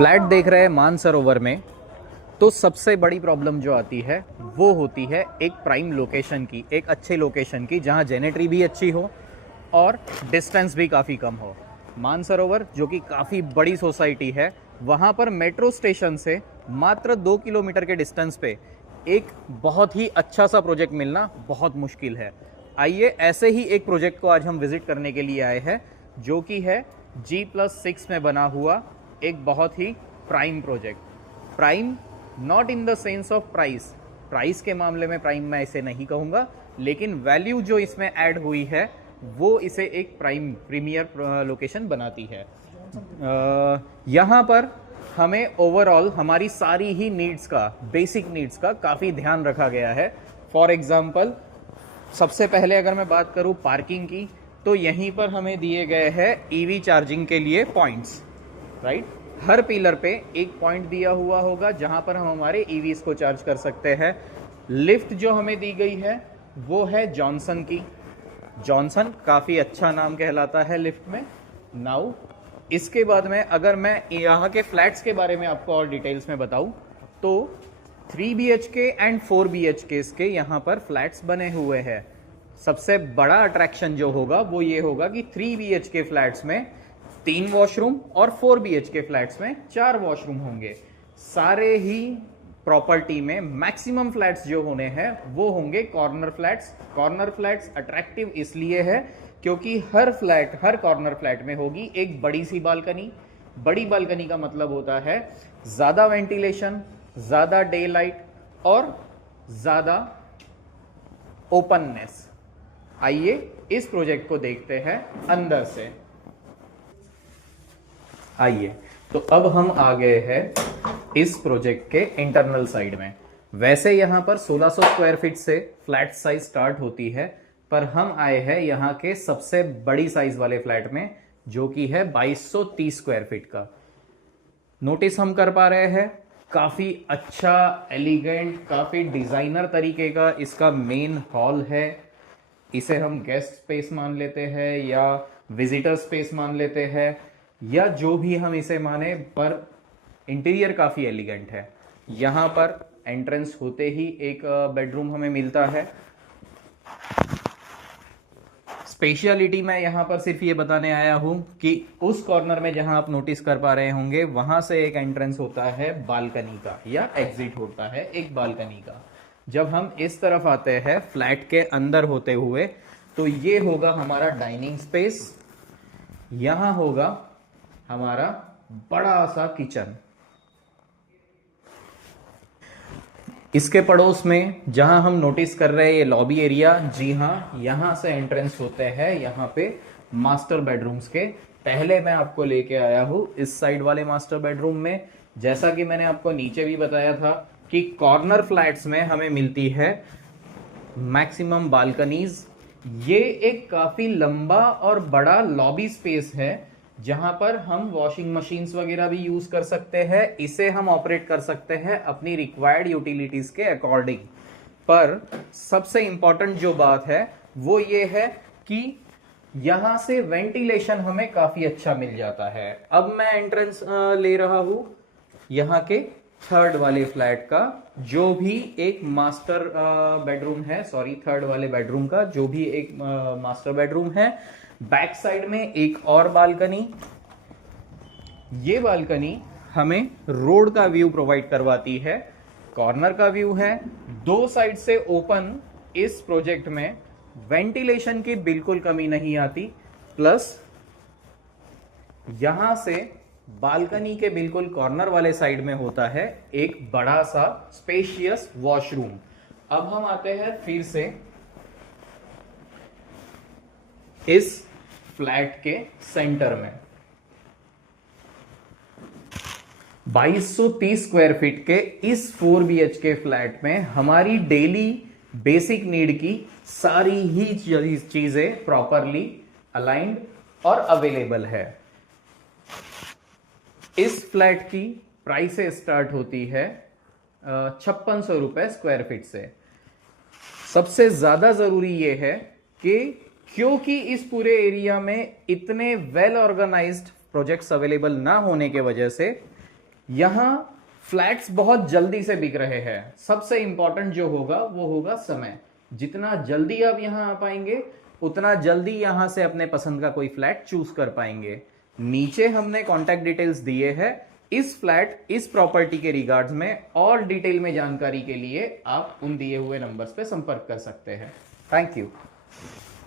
Flat देख रहे हैं मानसरोवर में, तो सबसे बड़ी प्रॉब्लम जो आती है वो होती है एक प्राइम लोकेशन की, एक अच्छे लोकेशन की जहां जेनेट्री भी अच्छी हो और डिस्टेंस भी काफ़ी कम हो। मानसरोवर जो कि काफ़ी बड़ी सोसाइटी है, वहां पर मेट्रो स्टेशन से मात्र 2 किलोमीटर के डिस्टेंस पे एक बहुत ही अच्छा सा प्रोजेक्ट मिलना बहुत मुश्किल है। आइए ऐसे ही एक प्रोजेक्ट को आज हम विजिट करने के लिए आए हैं, जो कि है G+6 में बना हुआ एक बहुत ही prime project. Prime not in the sense of price, price के मामले में प्राइम मैं इसे नहीं कहूँगा, लेकिन वैल्यू जो इसमें ऐड हुई है वो इसे एक प्राइम प्रीमियर लोकेशन बनाती है। यहाँ पर हमें ओवरऑल हमारी सारी ही नीड्स का, बेसिक नीड्स का काफ़ी ध्यान रखा गया है। फॉर एग्जाम्पल, सबसे पहले अगर मैं बात करूँ पार्किंग की, तो यहीं पर हमें दिए गए हैं ईवी चार्जिंग के लिए पॉइंट्स, राइट। हर पिलर पे एक पॉइंट दिया हुआ होगा जहां पर हम हमारे ईवीज को चार्ज कर सकते हैं। लिफ्ट जो हमें दी गई है वो है जॉनसन की। जॉनसन काफ़ी अच्छा नाम कहलाता है लिफ्ट में। नाउ इसके बाद में अगर मैं यहाँ के फ्लैट्स के बारे में आपको और डिटेल्स में बताऊँ, तो 3 BHK एंड 4 BHK के यहाँ पर फ्लैट्स बने हुए हैं। सबसे बड़ा अट्रैक्शन जो होगा वो ये होगा कि 3 BHK फ्लैट्स में 3 वॉशरूम और 4 BHK फ्लैट्स में 4 वॉशरूम होंगे। सारे ही प्रॉपर्टी में मैक्सिमम फ्लैट्स जो होने हैं वो होंगे corner flats. Corner flats attractive इसलिए है क्योंकि हर कॉर्नर फ्लैट में होगी एक बड़ी सी बालकनी। बड़ी बालकनी का मतलब होता है ज्यादा वेंटिलेशन, ज्यादा डे लाइट और ज्यादा ओपननेस। आइए इस प्रोजेक्ट को देखते हैं अंदर से। आइए, तो अब हम आ गए हैं इस प्रोजेक्ट के इंटरनल साइड में। वैसे यहां पर 1600 स्क्वायर फीट से फ्लैट साइज स्टार्ट होती है, पर हम आए हैं यहां के सबसे बड़ी साइज वाले फ्लैट में, जो कि है 2230 स्क्वायर फीट का। नोटिस हम कर पा रहे हैं काफी अच्छा, एलिगेंट, काफी डिजाइनर तरीके का इसका मेन हॉल है। इसे हम गेस्ट स्पेस मान लेते हैं या विजिटर स्पेस मान लेते हैं, या जो भी हम इसे माने, पर इंटीरियर काफी एलिगेंट है। यहां पर एंट्रेंस होते ही एक बेडरूम हमें मिलता है। स्पेशलिटी मैं यहां पर सिर्फ ये बताने आया हूं कि उस कॉर्नर में जहां आप नोटिस कर पा रहे होंगे, वहां से एक एंट्रेंस होता है बालकनी का, या एग्जिट होता है एक बालकनी का। जब हम इस तरफ आते हैं फ्लैट के अंदर होते हुए, तो ये होगा हमारा डाइनिंग स्पेस। यहां होगा हमारा बड़ा सा किचन। इसके पड़ोस में जहां हम नोटिस कर रहे हैं ये लॉबी एरिया, जी हां, यहां से एंट्रेंस होते हैं यहां पे मास्टर बेडरूम्स के। पहले मैं आपको लेके आया हूं इस साइड वाले मास्टर बेडरूम में। जैसा कि मैंने आपको नीचे भी बताया था कि कॉर्नर फ्लैट्स में हमें मिलती है मैक्सिमम बालकनीज। ये एक काफी लंबा और बड़ा लॉबी स्पेस है जहां पर हम वॉशिंग मशीन्स वगैरह भी यूज कर सकते हैं। इसे हम ऑपरेट कर सकते हैं अपनी रिक्वायर्ड यूटिलिटीज के अकॉर्डिंग। पर सबसे इंपॉर्टेंट जो बात है वो ये है कि यहां से वेंटिलेशन हमें काफी अच्छा मिल जाता है। अब मैं एंट्रेंस ले रहा हूं यहां के थर्ड वाले फ्लैट का, जो भी एक मास्टर बेडरूम है, सॉरी, थर्ड वाले बेडरूम का जो भी एक मास्टर बेडरूम है। बैक साइड में एक और बालकनी। ये बालकनी हमें रोड का व्यू प्रोवाइड करवाती है, कॉर्नर का व्यू है, दो साइड से ओपन। इस प्रोजेक्ट में वेंटिलेशन की बिल्कुल कमी नहीं आती। प्लस यहां से बालकनी के बिल्कुल कॉर्नर वाले साइड में होता है एक बड़ा सा स्पेशियस वॉशरूम। अब हम आते हैं फिर से इस फ्लैट के सेंटर में। 2230 स्क्वायर फीट के इस 4 BHK फ्लैट में हमारी डेली बेसिक नीड की सारी ही चीजें प्रॉपरली अलाइंड और अवेलेबल है। इस फ्लैट की प्राइस स्टार्ट होती है 5600 रुपए स्क्वायर फीट से। सबसे ज्यादा जरूरी यह है कि क्योंकि इस पूरे एरिया में इतने वेल ऑर्गेनाइज्ड प्रोजेक्ट्स अवेलेबल ना होने के वजह से यहाँ फ्लैट्स बहुत जल्दी से बिक रहे हैं। सबसे इंपॉर्टेंट जो होगा वो होगा समय। जितना जल्दी आप यहाँ आ पाएंगे उतना जल्दी यहाँ से अपने पसंद का कोई फ्लैट चूज कर पाएंगे। नीचे हमने कॉन्टैक्ट डिटेल्स दिए हैं। इस फ्लैट इस प्रॉपर्टी के रिगार्ड्स में और डिटेल में जानकारी के लिए आप उन दिए हुए नंबर्स पे संपर्क कर सकते हैं। Thank you.